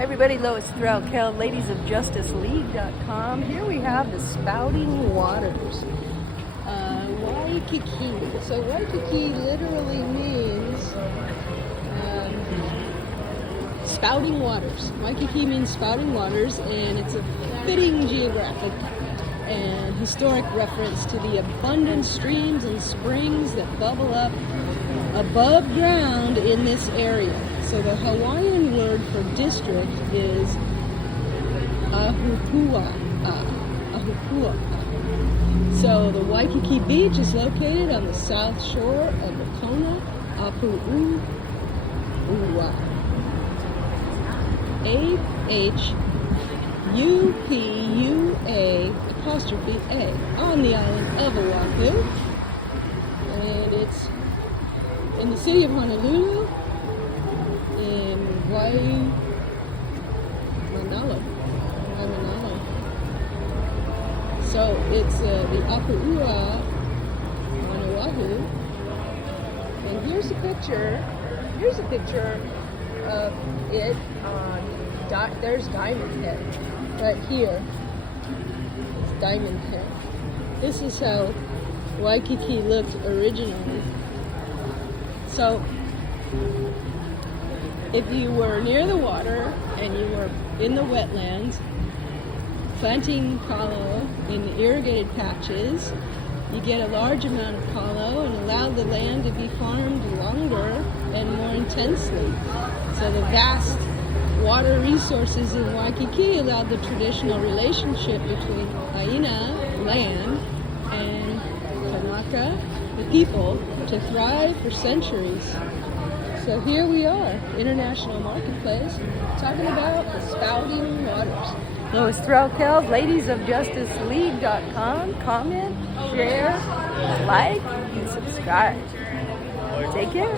Everybody, Lois Threlkel, ladiesofjusticeleague.com. Here we have the Spouting Waters, Waikiki. So Waikiki literally means spouting waters. Waikiki means spouting waters, and it's a fitting geographic and historic reference to the abundant streams and springs that bubble up above ground in this area. So the Hawaiian word for district is Ahupua'a. So the Waikiki Beach is located on the south shore of the Kona Apu'ua. Ahupu'a' on the island of Oahu. And it's in the city of Honolulu, in Waimanalo. So it's the Apu'ua on Oahu. And here's a picture of it on, there's Diamond Head right here. It's Diamond Head. This is how Waikiki looked originally. So if you were near the water and you were in the wetlands, planting kalo in the irrigated patches, you get a large amount of kalo and allow the land to be farmed longer and more intensely. So the vast water resources in Waikiki allowed the traditional relationship between Aina, land, and Kanaka, the people, to thrive for centuries. So here we are, International Marketplace, talking about the Spouting Waters. Lois Threlkel, ladiesofjusticeleague.com. Comment, share, like, and subscribe. Take care.